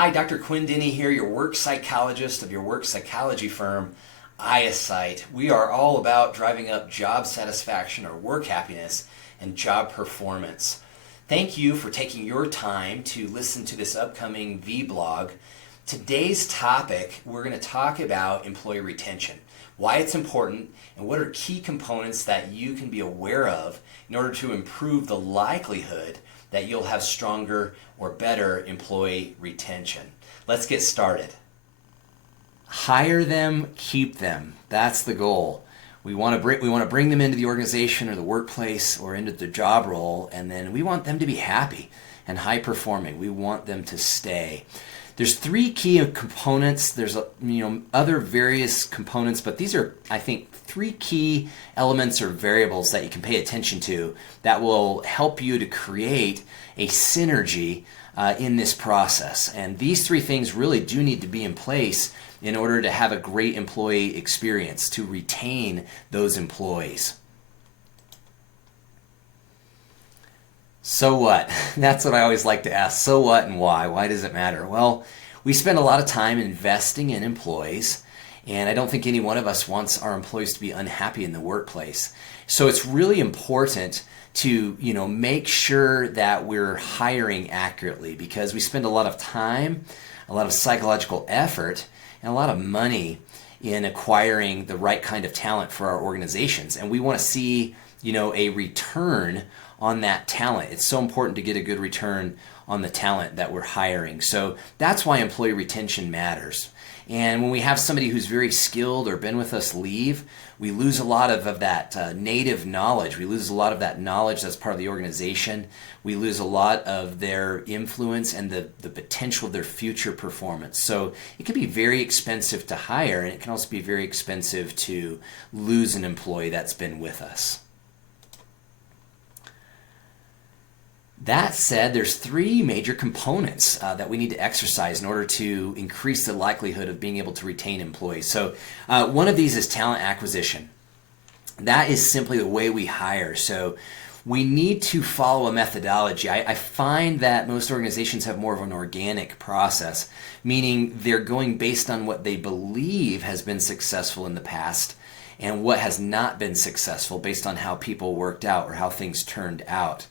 Hi, Dr. Quinn Denny here, your work psychologist of your work psychology firm, IASITE. We are all about driving up job satisfaction or work happiness and job performance. Thank you for taking your time to listen to this upcoming vlog. Today's topic, we're going to talk about employee retention, why it's important, and what are key components that you can be aware of in order to improve the likelihood that you'll have stronger or better employee retention. Let's get started. Hire them, keep them. That's the goal. We want to bring them into the organization or the workplace or into the job role, and then we want them to be happy and high performing. We want them to stay. There's three key components. There's other various components, but these are, I think, three key elements or variables that you can pay attention to that will help you to create a synergy in this process. And these three things really do need to be in place in order to have a great employee experience, to retain those employees. So what? That's what I always like to ask. So what and why? Why does it matter? Well, we spend a lot of time investing in employees, and I don't think any one of us wants our employees to be unhappy in the workplace. So it's really important to make sure that we're hiring accurately, because we spend a lot of time, a lot of psychological effort, and a lot of money in acquiring the right kind of talent for our organizations. And we want to see a return on that talent. It's so important to get a good return on the talent that we're hiring. So that's why employee retention matters. And when we have somebody who's very skilled or been with us leave, we lose a lot of that native knowledge. We lose a lot of that knowledge that's part of the organization. We lose a lot of their influence and the potential of their future performance. So it can be very expensive to hire, and it can also be very expensive to lose an employee that's been with us. That said, there's three major components that we need to exercise in order to increase the likelihood of being able to retain employees. So one of these is talent acquisition. That is simply the way we hire. So we need to follow a methodology. I find that most organizations have more of an organic process, meaning they're going based on what they believe has been successful in the past and what has not been successful based on how people worked out or how things turned out.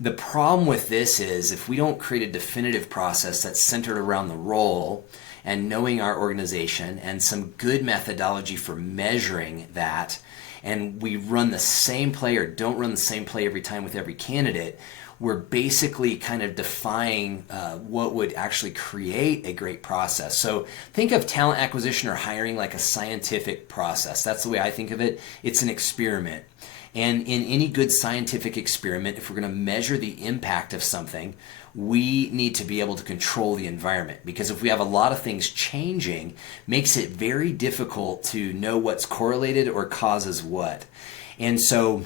The problem with this is if we don't create a definitive process that's centered around the role and knowing our organization and some good methodology for measuring that, and we run the same play or don't run the same play every time with every candidate, we're basically kind of defying what would actually create a great process. So think of talent acquisition or hiring like a scientific process. That's the way I think of it. It's an experiment. And in any good scientific experiment, if we're going to measure the impact of something, we need to be able to control the environment. Because if we have a lot of things changing, makes it very difficult to know what's correlated or causes what. And so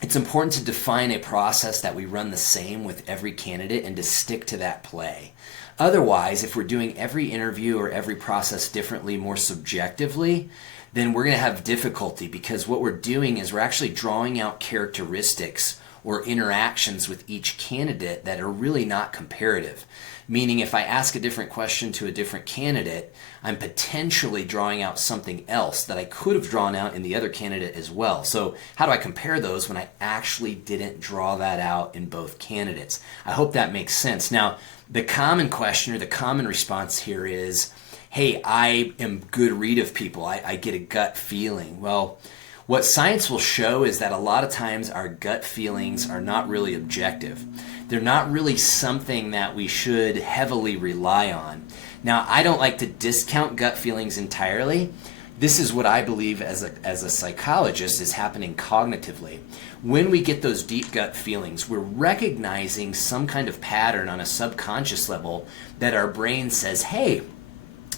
it's important to define a process that we run the same with every candidate and to stick to that play. Otherwise, if we're doing every interview or every process differently, more subjectively, then we're going to have difficulty, because what we're doing is we're actually drawing out characteristics or interactions with each candidate that are really not comparative. Meaning if I ask a different question to a different candidate, I'm potentially drawing out something else that I could have drawn out in the other candidate as well. So how do I compare those when I actually didn't draw that out in both candidates? I hope that makes sense. Now, the common question or the common response here is, hey, I am good read of people. I get a gut feeling. Well, what science will show is that a lot of times our gut feelings are not really objective. They're not really something that we should heavily rely on. Now, I don't like to discount gut feelings entirely. This is what I believe as a psychologist is happening cognitively. When we get those deep gut feelings, we're recognizing some kind of pattern on a subconscious level that our brain says, hey,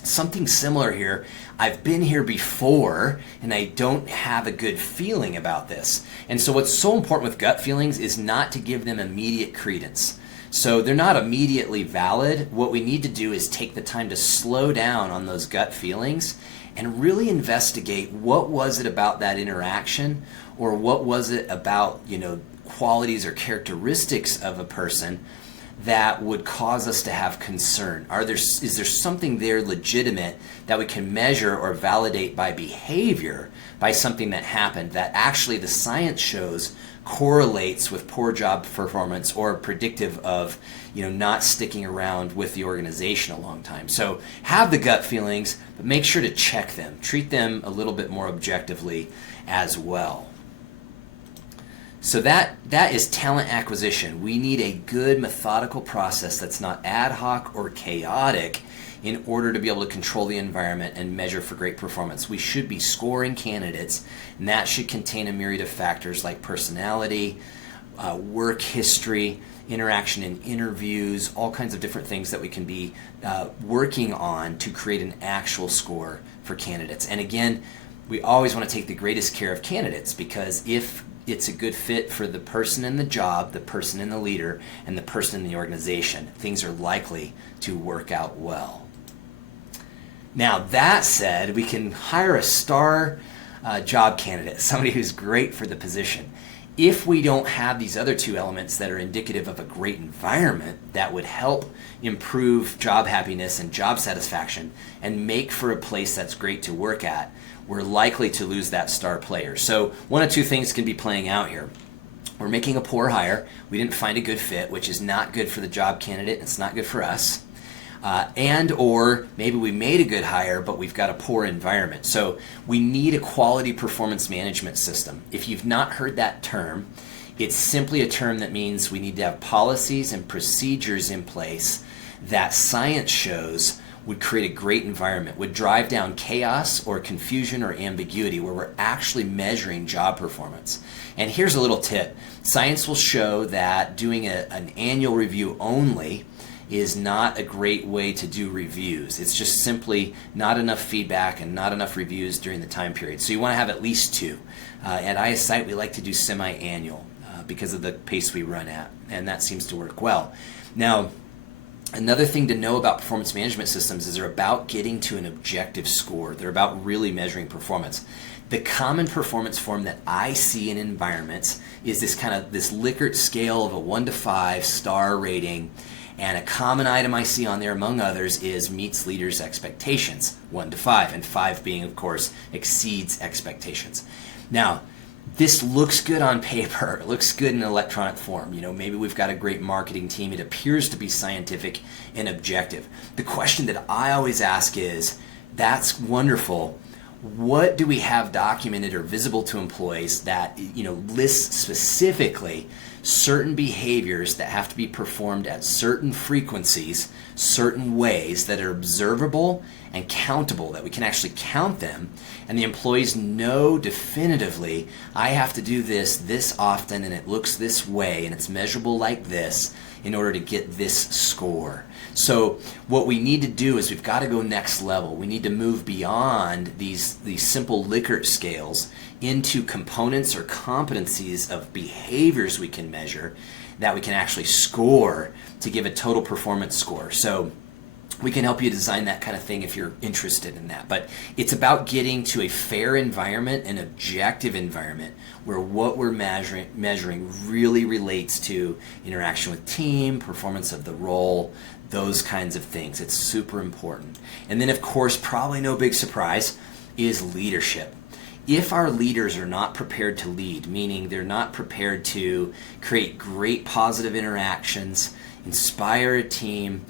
something similar here. I've been here before and I don't have a good feeling about this. And so what's so important with gut feelings is not to give them immediate credence. So they're not immediately valid. What we need to do is take the time to slow down on those gut feelings and really investigate what was it about that interaction, or what was it about, qualities or characteristics of a person that would cause us to have concern? Is there something there legitimate that we can measure or validate by behavior, by something that happened that actually the science shows correlates with poor job performance or predictive of not sticking around with the organization a long time? So have the gut feelings, but make sure to check them. Treat them a little bit more objectively as well. So that is talent acquisition. We need a good methodical process that's not ad hoc or chaotic in order to be able to control the environment and measure for great performance. We should be scoring candidates, and that should contain a myriad of factors like personality, work history, interaction in interviews, all kinds of different things that we can be working on to create an actual score for candidates. And again, we always want to take the greatest care of candidates, because if it's a good fit for the person in the job, the person in the leader, and the person in the organization, things are likely to work out well. Now, that said, we can hire a star job candidate, somebody who's great for the position. If we don't have these other two elements that are indicative of a great environment that would help improve job happiness and job satisfaction and make for a place that's great to work at, we're likely to lose that star player. So one of two things can be playing out here. We're making a poor hire. We didn't find a good fit, which is not good for the job candidate. It's not good for us. Or maybe we made a good hire, but we've got a poor environment. So we need a quality performance management system. If you've not heard that term, it's simply a term that means we need to have policies and procedures in place that science shows would create a great environment, would drive down chaos or confusion or ambiguity, where we're actually measuring job performance. And here's a little tip. Science will show that doing an annual review only is not a great way to do reviews. It's just simply not enough feedback and not enough reviews during the time period. So you want to have at least two. At ISite, we like to do semi-annual because of the pace we run at, and that seems to work well. Now, another thing to know about performance management systems is they're about getting to an objective score. They're about really measuring performance. The common performance form that I see in environments is this Likert scale of a 1 to 5 star rating. And a common item I see on there, among others, is meets leaders' expectations, 1 to 5, and 5 being, of course, exceeds expectations. Now, this looks good on paper. It looks good in electronic form. Maybe we've got a great marketing team. It appears to be scientific and objective. The question that I always ask is, that's wonderful. What do we have documented or visible to employees that lists specifically certain behaviors that have to be performed at certain frequencies, certain ways that are observable and countable, that we can actually count them, and the employees know definitively, I have to do this often, and it looks this way, and it's measurable like this in order to get this score. So what we need to do is we've got to go next level. We need to move beyond these simple Likert scales into components or competencies of behaviors we can measure that we can actually score to give a total performance score. So we can help you design that kind of thing if you're interested in that. But it's about getting to a fair environment, an objective environment, where what we're measuring really relates to interaction with team, performance of the role, those kinds of things. It's super important. And then, of course, probably no big surprise, is leadership. If our leaders are not prepared to lead, meaning they're not prepared to create great positive interactions, inspire a team,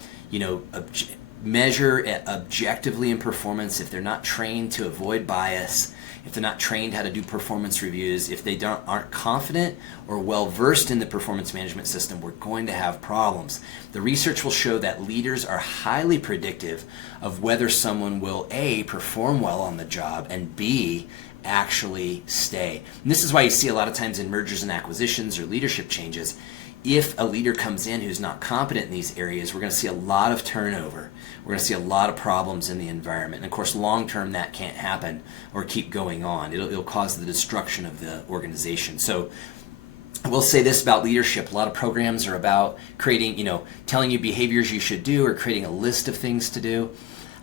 measure objectively in performance, if they're not trained to avoid bias, if they're not trained how to do performance reviews, if they aren't confident or well versed in the performance management system, we're going to have problems. The research will show that leaders are highly predictive of whether someone will A, perform well on the job, and B, actually stay. And this is why you see a lot of times in mergers and acquisitions or leadership changes, if a leader comes in who's not competent in these areas, we're going to see a lot of turnover. We're going to see a lot of problems in the environment. And of course, long term, that can't happen or keep going on. It'll cause the destruction of the organization. So I will say this about leadership. A lot of programs are about creating, telling you behaviors you should do or creating a list of things to do.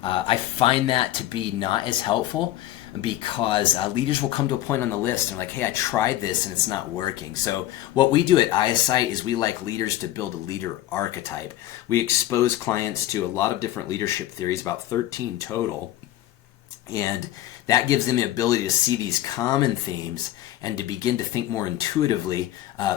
I find that to be not as helpful because leaders will come to a point on the list and like, hey, I tried this and it's not working. So what we do at ISITE is we like leaders to build a leader archetype. We expose clients to a lot of different leadership theories, about 13 total, and that gives them the ability to see these common themes and to begin to think more intuitively,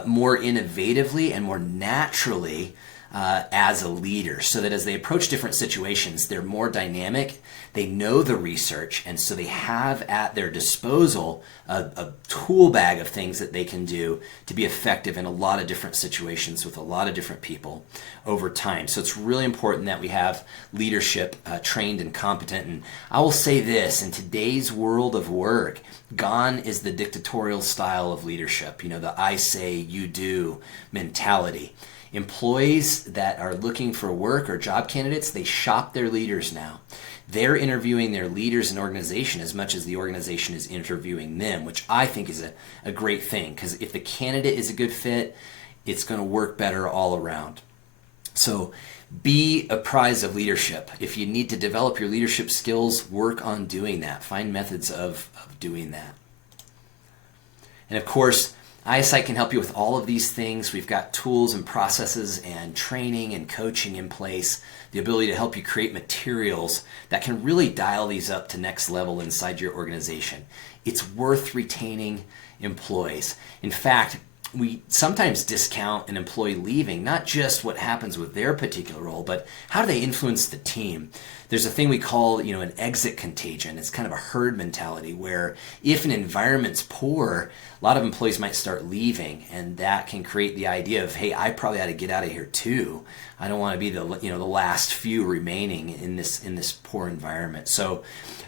more innovatively, and more naturally as a leader, so that as they approach different situations, they're more dynamic, they know the research, and so they have at their disposal a tool bag of things that they can do to be effective in a lot of different situations with a lot of different people over time. So it's really important that we have leadership trained and competent. And I will say this, in today's world of work, gone is the dictatorial style of leadership, the I say, you do mentality. Employees that are looking for work or job candidates, they shop their leaders now. They're interviewing their leaders and organization as much as the organization is interviewing them, which I think is a great thing, because if the candidate is a good fit, it's going to work better all around. So be apprised of leadership. If you need to develop your leadership skills, work on doing that. Find methods of doing that. And of course, ISITE can help you with all of these things. We've got tools and processes and training and coaching in place, the ability to help you create materials that can really dial these up to next level inside your organization. It's worth retaining employees. In fact, we sometimes discount an employee leaving, not just what happens with their particular role, but how do they influence the team. There's a thing we call, an exit contagion. It's kind of a herd mentality where if an environment's poor, a lot of employees might start leaving, and that can create the idea of, hey, I probably ought to get out of here too. I don't want to be the last few remaining in this poor environment. So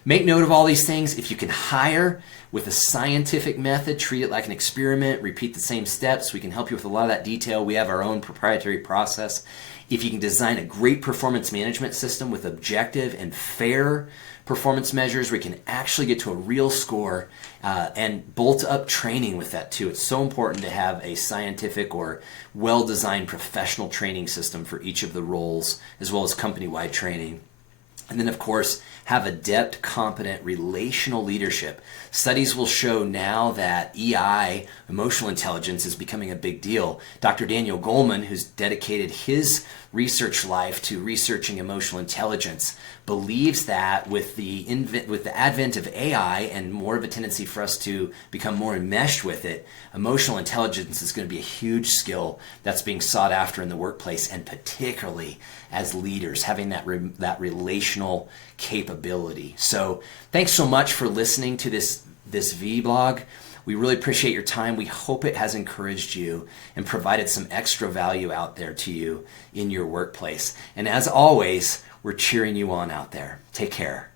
make note of all these things. If you can hire with a scientific method, treat it like an experiment, repeat the same steps, we can help you with a lot of that detail. We have our own proprietary process. If you can design a great performance management system with objective and fair performance measures, we can actually get to a real score and bolt up training with that too. It's so important to have a scientific or well-designed professional training system for each of the roles, as well as company-wide training. And then, of course, have adept, competent, relational leadership. Studies will show now that EI, emotional intelligence, is becoming a big deal. Dr. Daniel Goleman, who's dedicated his research life to researching emotional intelligence, believes that with the advent of AI and more of a tendency for us to become more enmeshed with it, emotional intelligence is going to be a huge skill that's being sought after in the workplace, and particularly as leaders, having that relational capability. So thanks so much for listening to this vlog. We really appreciate your time. We hope it has encouraged you and provided some extra value out there to you in your workplace. And as always, we're cheering you on out there. Take care.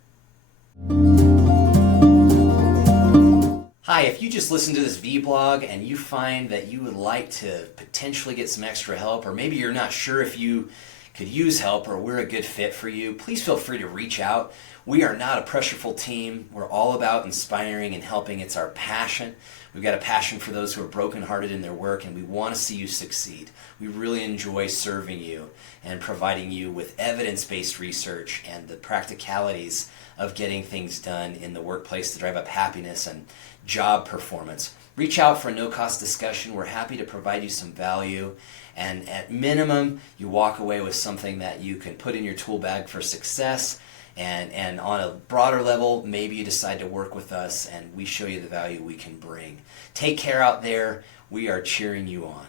Hi, if you just listened to this vlog and you find that you would like to potentially get some extra help, or maybe you're not sure if you could use help or we're a good fit for you, please feel free to reach out. We are not a pressureful team. We're all about inspiring and helping. It's our passion. We've got a passion for those who are brokenhearted in their work, and we want to see you succeed. We really enjoy serving you and providing you with evidence-based research and the practicalities of getting things done in the workplace to drive up happiness and job performance. Reach out for a no-cost discussion. We're happy to provide you some value. And at minimum, you walk away with something that you can put in your tool bag for success. And on a broader level, maybe you decide to work with us and we show you the value we can bring. Take care out there. We are cheering you on.